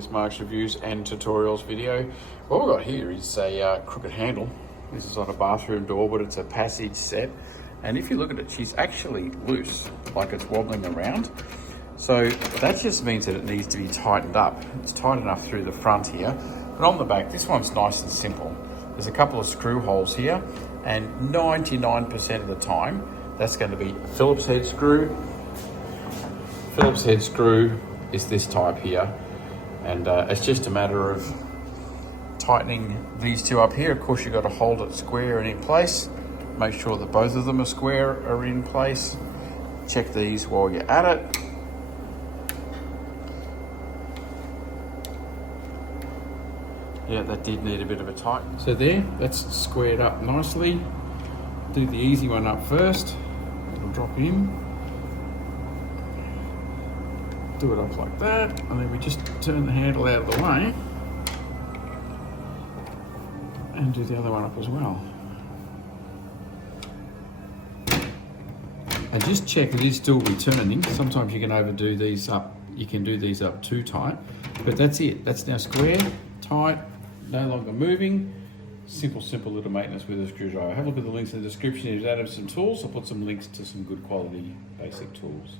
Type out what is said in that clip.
this Mark's Reviews and Tutorials video. What we've got here is a crooked handle. This is on a bathroom door, but it's a passage set. And if you look at it, she's actually loose, like it's wobbling around. So that just means that it needs to be tightened up. It's tight enough through the front here, but on the back, this one's nice and simple. There's a couple of screw holes here, and 99% of the time, that's going to be a Phillips head screw. Phillips head screw is this type here, and it's just a matter of tightening these two up here. Of course, you've got to hold it square and in place. Make sure that both of them are square, are in place. Check these while you're at it. Yeah, that did need a bit of a tighten. So there, that's squared up nicely. Do the easy one up first. It'll drop in. Do it up like that, and then we just turn the handle out of the way and do the other one up as well. And just check it is still returning. Sometimes you can overdo these up. You can do these up too tight, but that's it. That's now square, tight, no longer moving. Simple little maintenance with a screwdriver. Have a look at the links in the description. If you've added some tools, I'll put some links to some good quality basic tools.